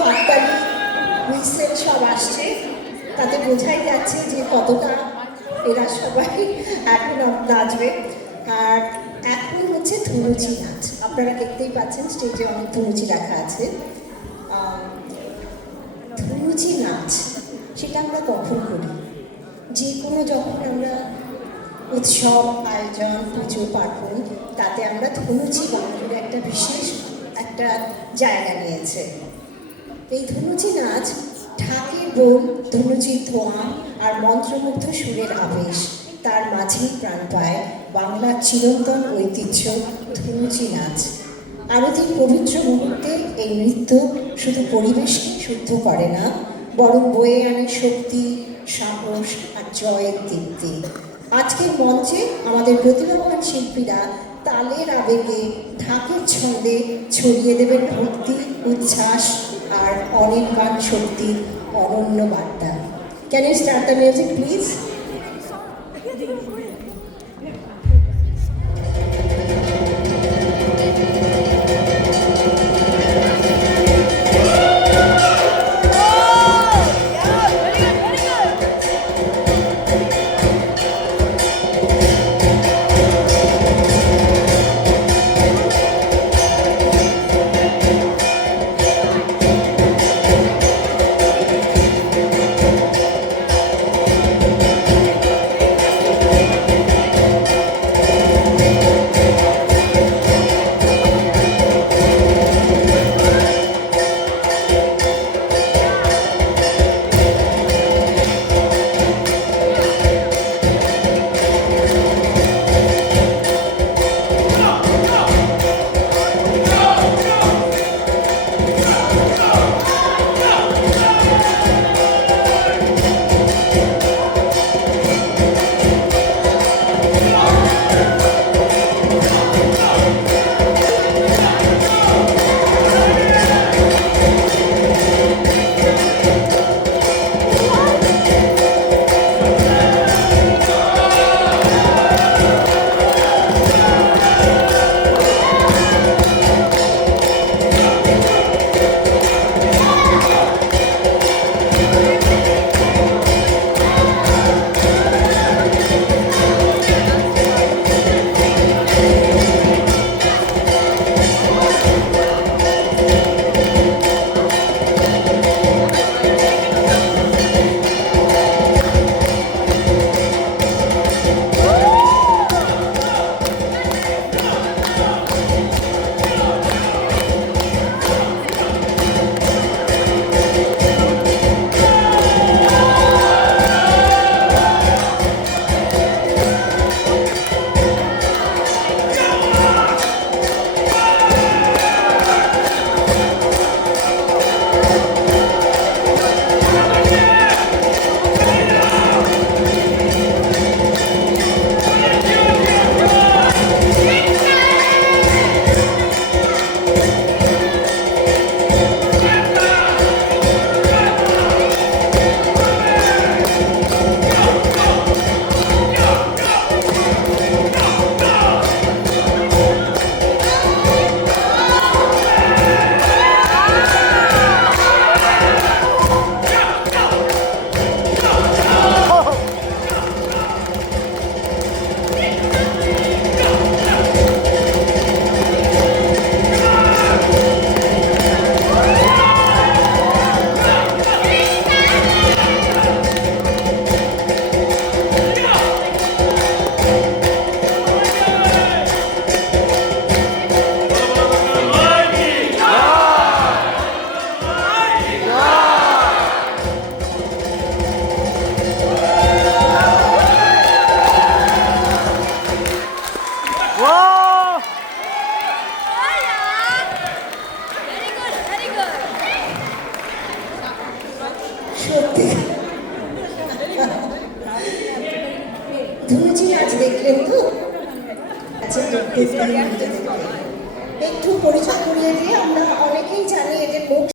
হাততালি হুইসেল সব আসছে, তাতে বোঝাই যাচ্ছে যে কতটা এরা সবাই এখন নাচবে। আর এখন হচ্ছে ধুনুচি নাচ, আপনারা দেখতেই পাচ্ছেন স্টেজে অনেক ধুনুচি রাখা আছে। ধুনুচি নাচ সেটা আমরা কখন করি? যে কোনো যখন আমরা উৎসব আয়োজন পুজো পার্বণ, তাতে আমরা ধুনুচি বাংলার একটা বিশেষ একটা জায়গা নিয়েছে। এই ধুনুচি নাচ ঢাকের বোল, ধুনুচির ধোঁয়া আর মন্ত্রমুগ্ধ সুরের আবেশ, তার মাঝেই প্রাণ পায় বাংলার চিরন্তন ঐতিহ্য ধুনুচি নাচ। আরতির পবিত্র মুহূর্তে এই নৃত্য শুধু পরিবেশকে শুদ্ধ করে না, বরং বয়ে আনে শক্তি, সাহস আর জয়ের দীপ্তি। আজকের মঞ্চে আমাদের প্রতিভাবান শিল্পীরা তালের আবেগে, ঢাকের ছন্দে ছড়িয়ে দেবেন ভক্তি, উচ্ছ্বাস আর অনির্বাণ শক্তির অনন্য বার্তা। Can you start the music please? সত্যি ধুনুচি নাচ দেখলেন তো? আচ্ছা, একটু পরিচয় করিয়ে দিয়ে আমরা অনেকেই জানি এদের মুখ